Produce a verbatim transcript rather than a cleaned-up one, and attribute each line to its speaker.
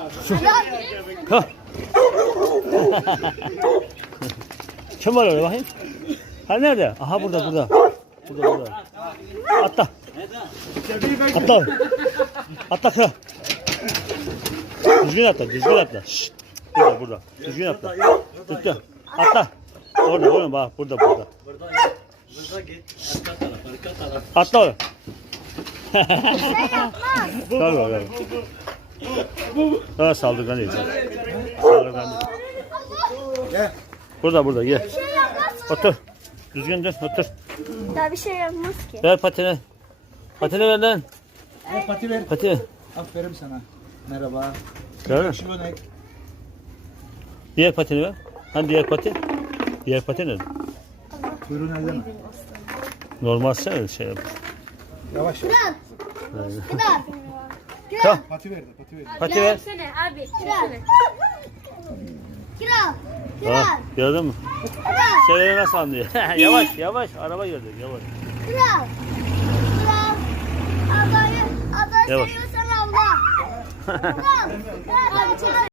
Speaker 1: Kalk. Kim var öyle bakayım? Ha nerede? Aha burada burada. Burada burada. Atla. Atla oğlum. Atla kral. Düzgün atla, düzgün atla. Şşt. Burada burada. Düzgün atla. Düzgün. Atla. Orada oğlum bak burada burada.
Speaker 2: Burada git. Arka taraf, arka taraf.
Speaker 1: Atla oğlum.
Speaker 3: Şey
Speaker 1: Tabii tabii. Ha saldırgan değil. Saldırgan değil.
Speaker 4: Gel.
Speaker 1: Burada burada gel.
Speaker 3: şey yapmaz ki.
Speaker 1: Otur. Düzgün dur otur.
Speaker 3: Daha bir şey yapmaz ki.
Speaker 1: Ver patini. Patini ver lan.
Speaker 4: Al pati ver.
Speaker 1: Pati.
Speaker 4: Aferin sana. Merhaba.
Speaker 1: Gördün mü?
Speaker 4: Şu ne?
Speaker 1: Diğer patini ver. Hani diğer pati? Diğer pati nerede?
Speaker 4: Kuyruğu nerede mi?
Speaker 1: Normal sen şey yap.
Speaker 4: Yavaş yavaş.
Speaker 3: Kral.
Speaker 1: Kral.
Speaker 4: Pati ver de pati ver.
Speaker 1: Pati ver.
Speaker 3: Sene abi. Kral. Kral.
Speaker 1: Ha, gördün mü?
Speaker 3: Kral.
Speaker 1: Şeyleri nasıl anlıyor? Yavaş yavaş. Araba gördük yavaş.
Speaker 3: Kral. Kral. Adayı. Adayı
Speaker 1: Yavaş.
Speaker 3: seviyorsan Allah. Kral. Kral.